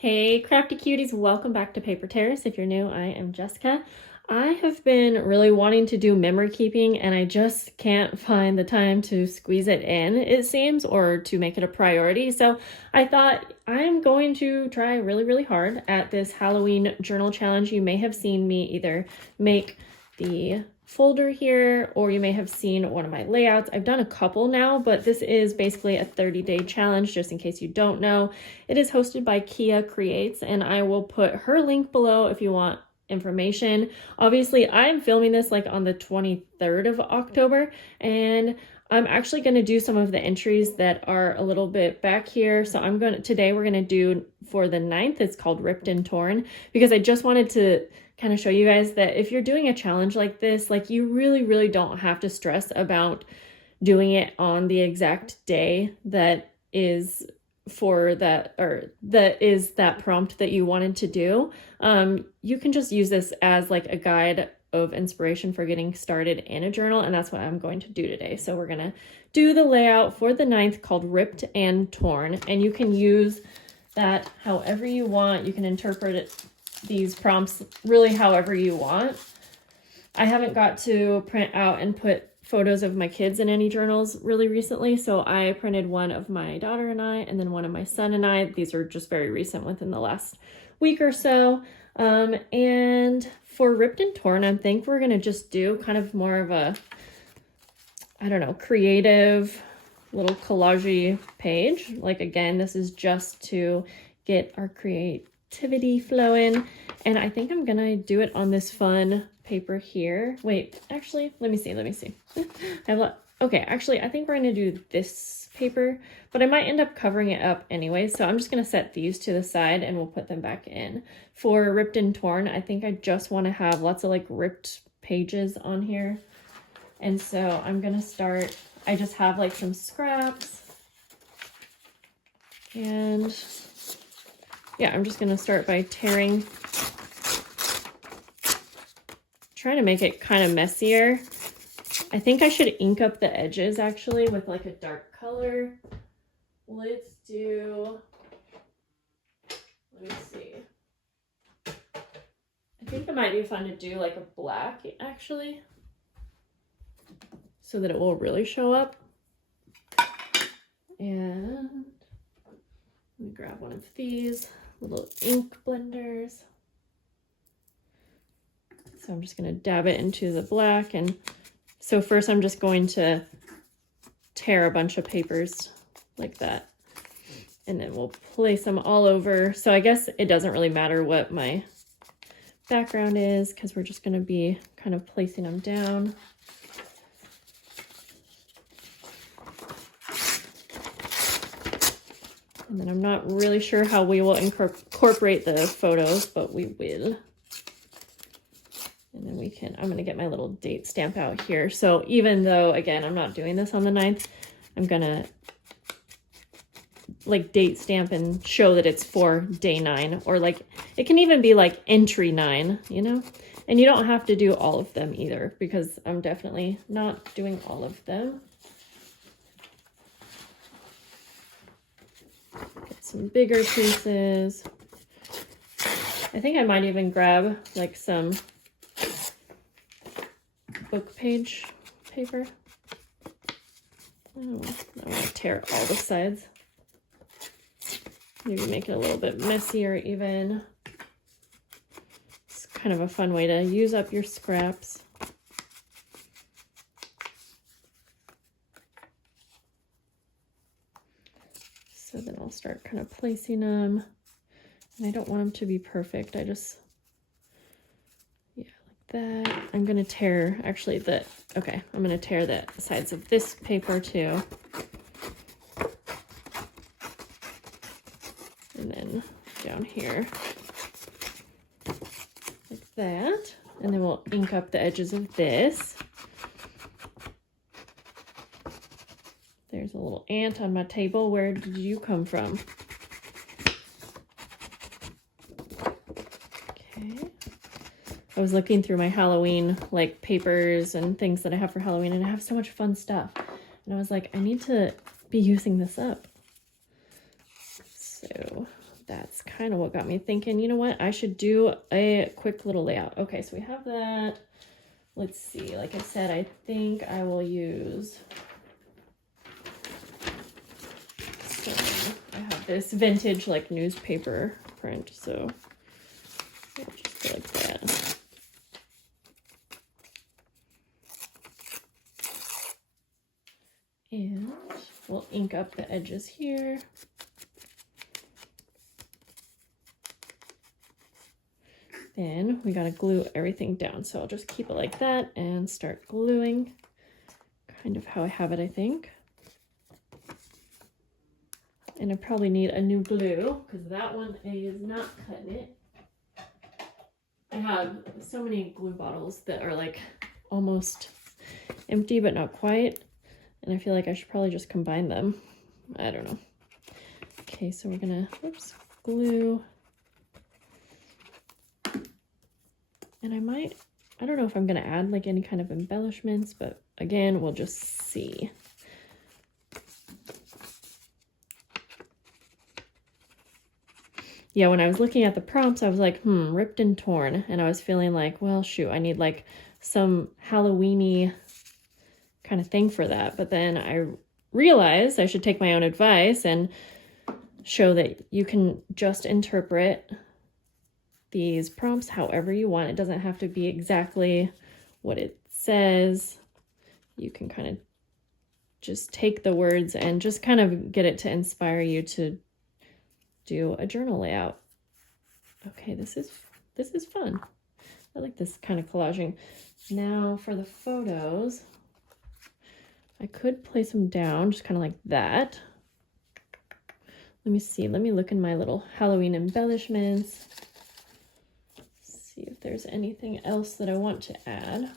Hey crafty cuties, welcome back to Paper Terrace. If you're new, I am Jessica. I have been really wanting to do memory keeping and I just can't find the time to squeeze it in, it seems, or to make it a priority. So I thought I'm going to try really hard at this Halloween journal challenge. You may have seen me either make the folder here, or you may have seen one of my layouts. I've done a couple now, but this is basically a 30-day challenge, just in case you don't know. It is hosted by Kia Creates, and I will put her link below if you want information. Obviously, I'm filming this like on the 23rd of October, and I'm actually going to do some of the entries that are a little bit back here. So today we're going to do for the 9th, it's called Ripped and Torn, because I just wanted to kind of show you guys that if you're doing a challenge like this, like you really don't have to stress about doing it on the exact day that is for that, or that is that prompt that you wanted to do. You can just use this as like a guide of inspiration for getting started in a journal, and that's what I'm going to do today. So we're gonna do the layout for the 9th called Ripped and Torn, and you can use that however you want. You can interpret it, these prompts, really however you want. I haven't got to print out and put photos of my kids in any journals really recently, so I printed one of my daughter and I, and then one of my son and I. These are just very recent, within the last week or so. And for Ripped and Torn, I think we're gonna just do kind of more of a, I don't know, creative little collage page. Like, again, this is just to get our creativity flowing, and I think I'm gonna do it on this fun paper here. Wait, actually, let me see. Okay, actually, I think we're gonna do this paper, but I might end up covering it up anyway, so I'm just gonna set these to the side and we'll put them back in. For Ripped and Torn, I think I just want to have lots of like ripped pages on here, and so I'm gonna start. I just have like some scraps, and yeah, I'm just gonna start by tearing, trying to make it kind of messier. I think I should ink up the edges actually with like a dark color. Let's do, let me see. I think it might be fun to do like a black actually, so that it will really show up. And let me grab one of these little ink blenders. So I'm just going to dab it into the black, and so first I'm just going to tear a bunch of papers like that, and then we'll place them all over. So I guess it doesn't really matter what my background is, because we're just going to be kind of placing them down. And then I'm not really sure how we will incorporate the photos, but we will. And then we can, I'm going to get my little date stamp out here. So even though, again, I'm not doing this on the 9th, I'm going to like date stamp and show that it's for day 9, or like it can even be like entry 9, you know? And you don't have to do all of them either, because I'm definitely not doing all of them. Get some bigger pieces. I think I might even grab like some book page paper. Oh, I want to tear all the sides. Maybe make it a little bit messier even. It's kind of a fun way to use up your scraps. So then I'll start kind of placing them. And I don't want them to be perfect. I just, yeah, like that. I'm going to tear, actually, I'm going to tear the sides of this paper too. And then down here, like that. And then we'll ink up the edges of this. There's a little ant on my table. Where did you come from? Okay. I was looking through my Halloween like papers and things that I have for Halloween, and I have so much fun stuff. And I was like, I need to be using this up. So that's kind kind of what got me thinking, you know what, I should do a quick little layout. Okay, so we have that. Let's see, like I said, I think I will use I have this vintage like newspaper print, so I'll just go like that. And we'll ink up the edges here. Then we gotta glue everything down. So I'll just keep it like that and start gluing. Kind of how I have it, I think. And I probably need a new glue because that one is not cutting it. I have so many glue bottles that are like almost empty but not quite. And I feel like I should probably just combine them. I don't know. Okay, so we're gonna, glue. And I don't know if I'm gonna add like any kind of embellishments, but again, we'll just see. Yeah, when I was looking at the prompts, I was like, ripped and torn. And I was feeling like, well, shoot, I need like some Halloween-y kind of thing for that. But then I realized I should take my own advice and show that you can just interpret these prompts however you want. It doesn't have to be exactly what it says. You can kind of just take the words and just kind of get it to inspire you to do a journal layout. Okay, this is fun. I like this kind of collaging. Now for the photos, I could place them down just kind of like that. Let me see. Let me look in my little Halloween embellishments. See if there's anything else that I want to add.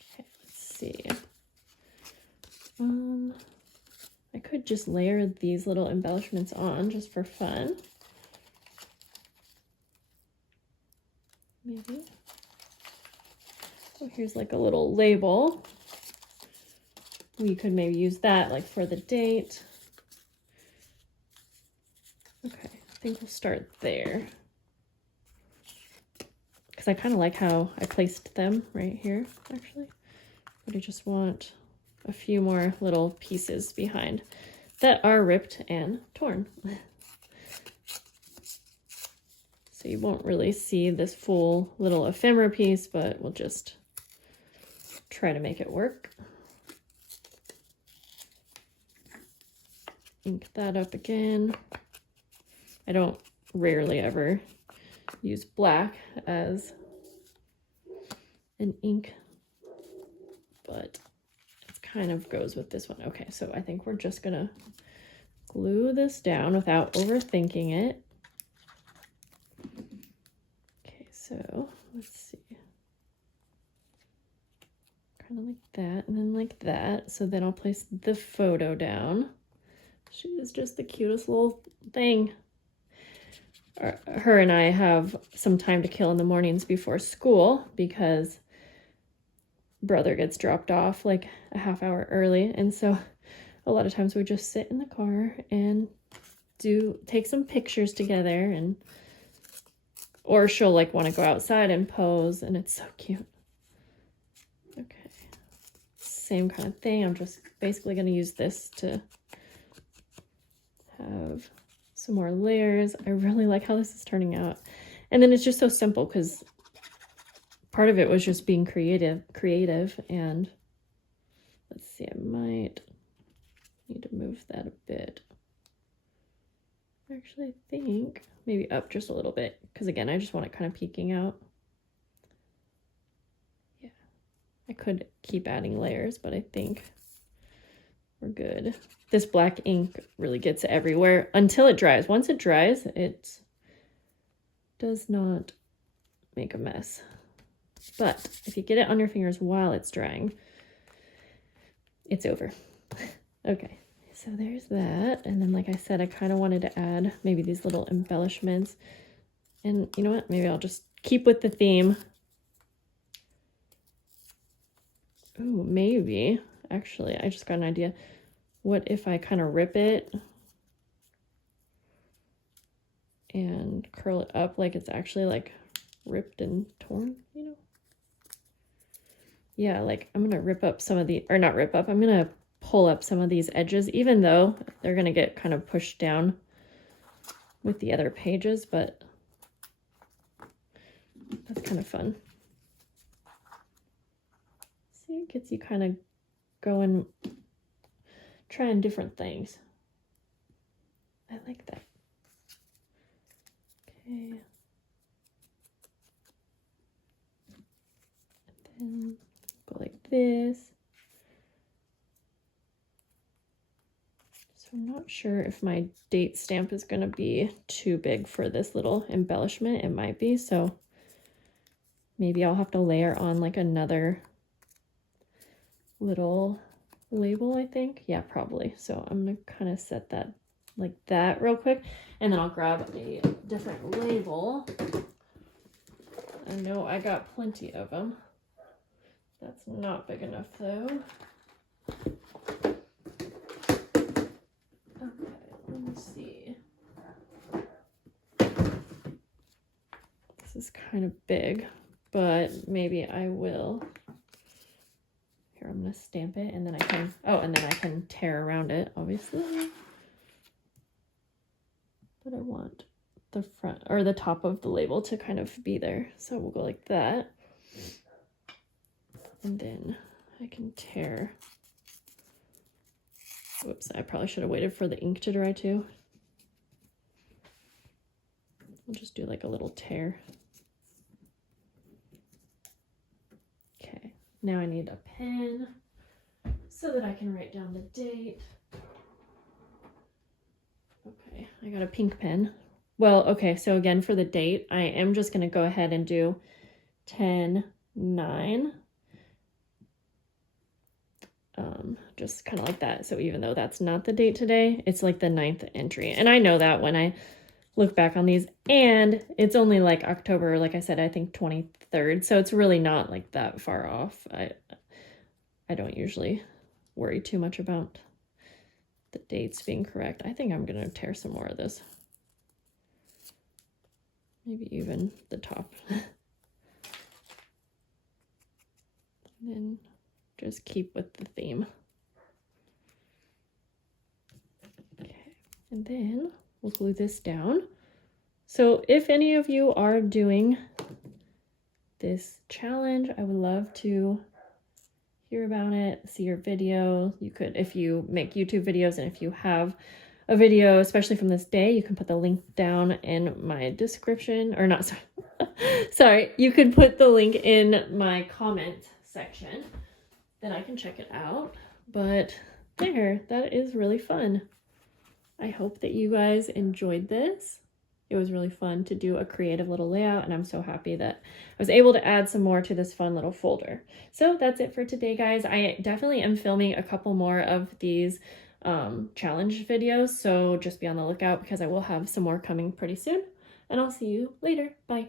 Okay, let's see. I could just layer these little embellishments on just for fun. Maybe. Oh, here's like a little label. We could maybe use that like for the date. Okay, I think we'll start there. Because I kind of like how I placed them right here, actually. But I just want a few more little pieces behind that are ripped and torn. So you won't really see this full little ephemera piece, but we'll just try to make it work. Ink that up again. I don't rarely ever use black as an ink, but it kind of goes with this one. Okay, so I think we're just gonna glue this down without overthinking it. Okay, so let's see. Kind of like that, and then like that. So then I'll place the photo down. She is just the cutest little thing. Her and I have some time to kill in the mornings before school because brother gets dropped off like a half hour early. And so a lot of times we just sit in the car and take some pictures together, and or she'll like want to go outside and pose, and it's so cute. Okay. Same kind of thing. I'm just basically going to use this to have some more layers. I really like how this is turning out. And then it's just so simple because part of it was just being creative. And let's see, I might need to move that a bit. Actually, I think maybe up just a little bit because again, I just want it kind of peeking out. Yeah, I could keep adding layers, but I think we're good. This black ink really gets everywhere until it dries. Once it dries, it does not make a mess. But if you get it on your fingers while it's drying, it's over. Okay, so there's that. And then like I said, I kind of wanted to add maybe these little embellishments. And you know what? Maybe I'll just keep with the theme. Ooh, maybe. Actually, I just got an idea. What if I kind of rip it and curl it up like it's actually like ripped and torn, you know? Yeah, like I'm gonna rip up some of the, or not rip up, I'm gonna pull up some of these edges, even though they're gonna get kind of pushed down with the other pages, but that's kind of fun. See, it gets you kind of going, trying different things. I like that. Okay. And then go like this. So I'm not sure if my date stamp is going to be too big for this little embellishment. It might be, so maybe I'll have to layer on like another little label, I think. Yeah, probably. So I'm going to kind of set that like that real quick, and then I'll grab a different label. I know I got plenty of them. That's not big enough though. Okay, let me see. This is kind of big, but maybe I will. Here, I'm gonna stamp it, and then I can, oh, and then I can tear around it, obviously. But I want the front or the top of the label to kind of be there. So we'll go like that. And then I can tear. Whoops, I probably should have waited for the ink to dry too. I'll just do like a little tear. Okay, now I need a pen so that I can write down the date. Okay, I got a pink pen. Well, okay, so again for the date, I am just going to go ahead and do 10/9. Just kind of like that. So even though that's not the date today, it's like the 9th entry. And I know that when I look back on these, and it's only like October, like I said, I think 23rd. So it's really not like that far off. I don't usually worry too much about the dates being correct. I think I'm gonna tear some more of this. Maybe even the top. And then just keep with the theme. Okay, and then we'll glue this down. So if any of you are doing this challenge, I would love to hear about it, see your video. You could, if you make YouTube videos, and if you have a video, especially from this day, you can put the link down in my description, or not, sorry. Sorry, you could put the link in my comment section, then I can check it out. But there, that is really fun. I hope that you guys enjoyed this. It was really fun to do a creative little layout, and I'm so happy that I was able to add some more to this fun little folder. So that's it for today, guys. I definitely am filming a couple more of these challenge videos, so just be on the lookout because I will have some more coming pretty soon, and I'll see you later. Bye.